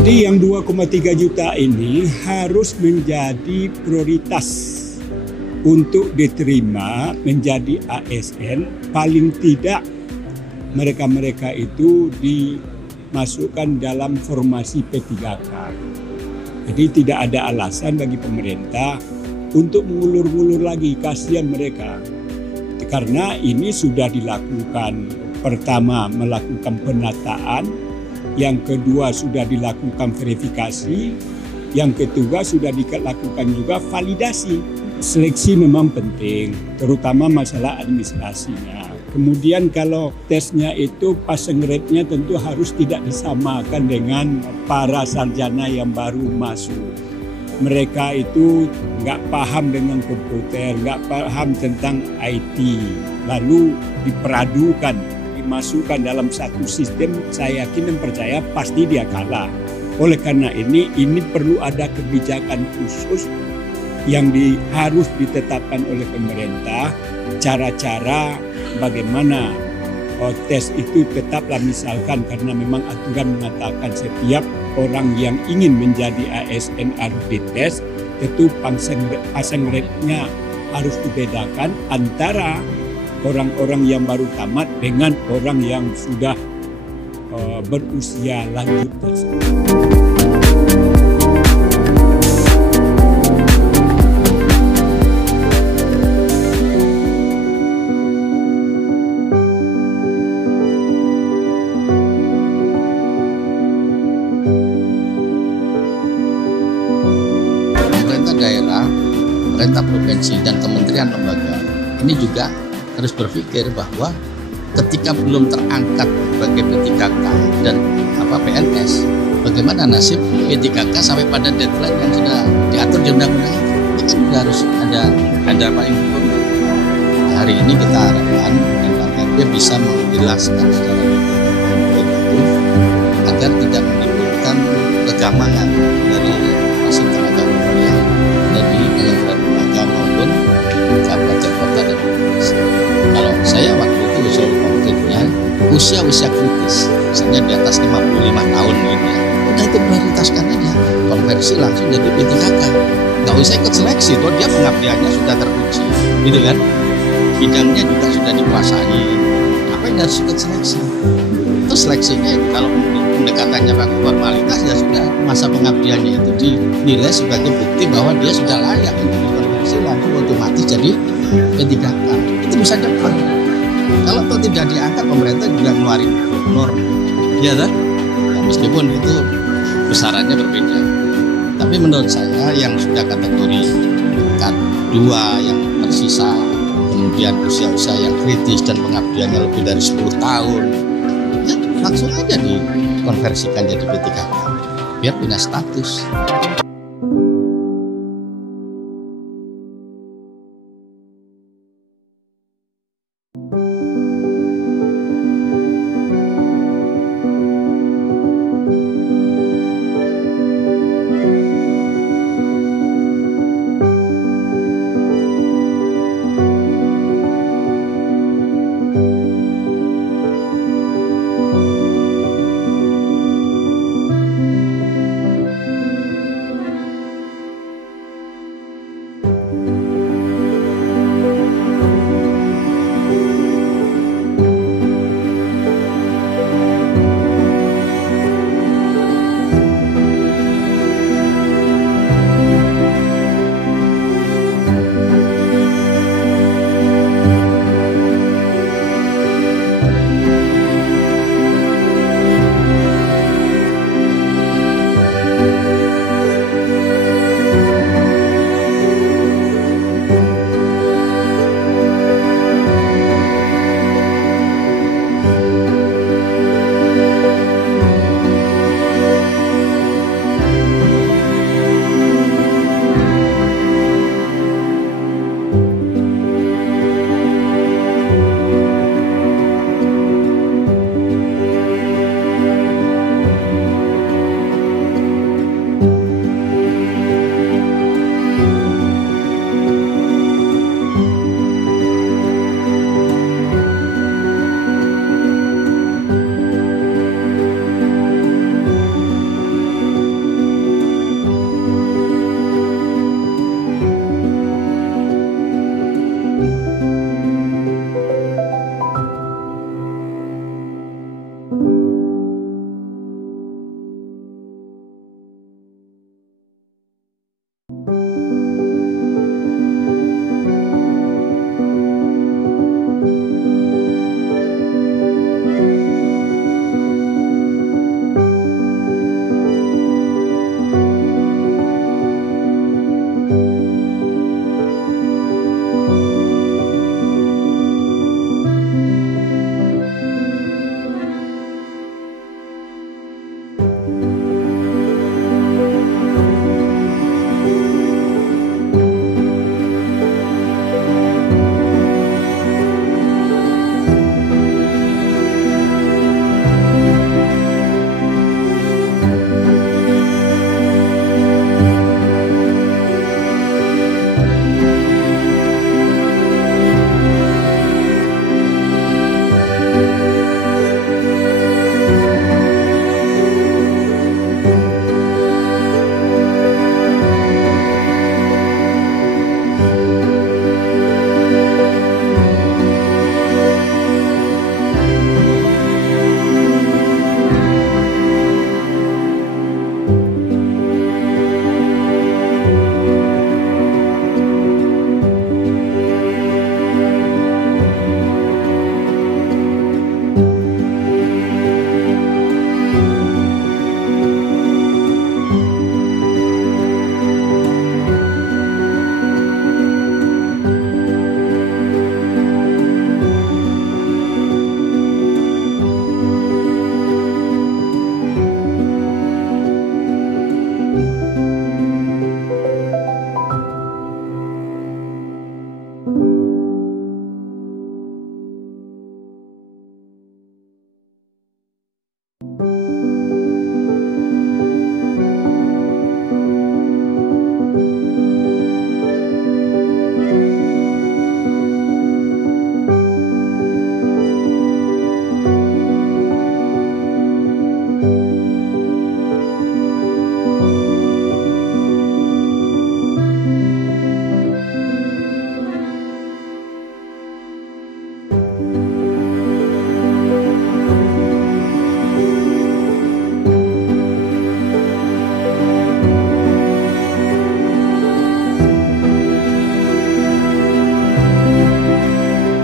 Jadi yang 2,3 juta ini harus menjadi prioritas untuk diterima menjadi ASN. Paling tidak mereka-mereka itu dimasukkan dalam formasi P3K. Jadi tidak ada alasan bagi pemerintah untuk mengulur-ulur lagi, kasihan mereka. Karena ini sudah dilakukan, pertama melakukan penataan, yang kedua sudah dilakukan verifikasi, yang ketiga sudah dilakukan juga validasi. Seleksi memang penting, terutama masalah administrasinya. Kemudian kalau tesnya itu passing rate-nya tentu harus tidak disamakan dengan para sarjana yang baru masuk. Mereka itu nggak paham dengan komputer, nggak paham tentang IT, lalu diperadukan, dimasukkan dalam satu sistem, saya yakin dan percaya pasti dia kalah. Oleh karena ini perlu ada kebijakan khusus yang harus ditetapkan oleh pemerintah, cara-cara bagaimana tes itu tetaplah, misalkan karena memang aturan mengatakan setiap orang yang ingin menjadi ASN harus dites, tentu passing rate-nya harus dibedakan antara orang-orang yang baru tamat dengan orang yang sudah berusia lanjut tersebut. Daerah, pemerintah provinsi dan kementerian lembaga ini juga harus berpikir bahwa ketika belum terangkat sebagai P3K dan PNS, bagaimana nasib P3K sampai pada deadline yang sudah diatur di undang-undang itu juga harus ada payung hukum. Hari ini kita harapkan LKP bisa menjelaskan secara detail agar tidak menimbulkan kegamangan dari masing tenaga kerja dari kementerian lembaga maupun kabupaten kota dan provinsi. Kalau saya waktu itu usul konkretnya usia kritis, misalnya di atas 55 tahun ini, udah itu prioritaskan aja, konversi langsung jadi P3K. Nggak usah ikut seleksi, kalau dia pengabdiannya sudah teruji, gitu kan? Bidangnya juga sudah dikuasai, apa yang harus ikut seleksi? Itu seleksinya kalau pendekatannya pakai formalitas ya sudah, masa pengabdiannya itu dinilai sebagai bukti bahwa dia sudah layak untuk dikonversi, langsung otomatis jadi P3K. Itu bisa cepat. Kalau itu tidak diangkat, pemerintah juga ngeluarin norm, ya kan? Ya, meskipun itu besarannya berbeda. Tapi menurut saya yang sudah kategori tingkat 2 yang tersisa, kemudian usia-usia yang kritis dan pengabdiannya lebih dari 10 tahun, ya langsung aja dikonversikan jadi P3K biar punya status.